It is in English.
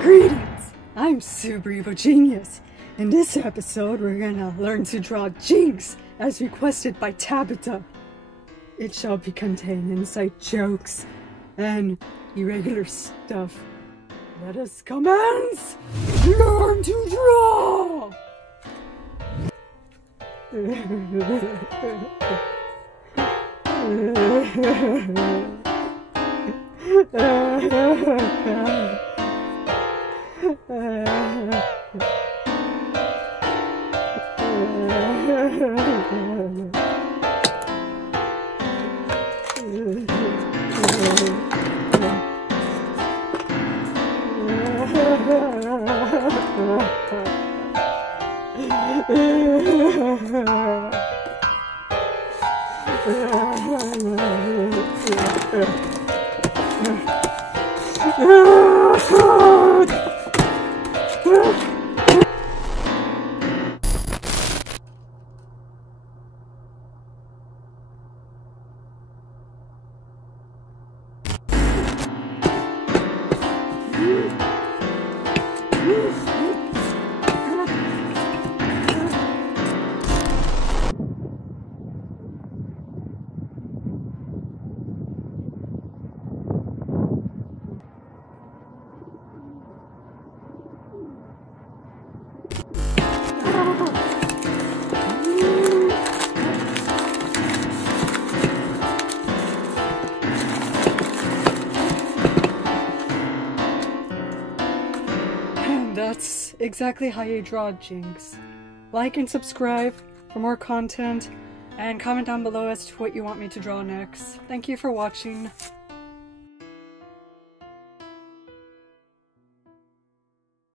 Greetings! I'm Super Evil Genius. In this episode, we're gonna learn to draw Jinx as requested by Tabitha. It shall be contained inside jokes and irregular stuff. Let us commence! Learn to draw! That's exactly how you draw Jinx. Like and subscribe for more content, and comment down below as to what you want me to draw next. Thank you for watching.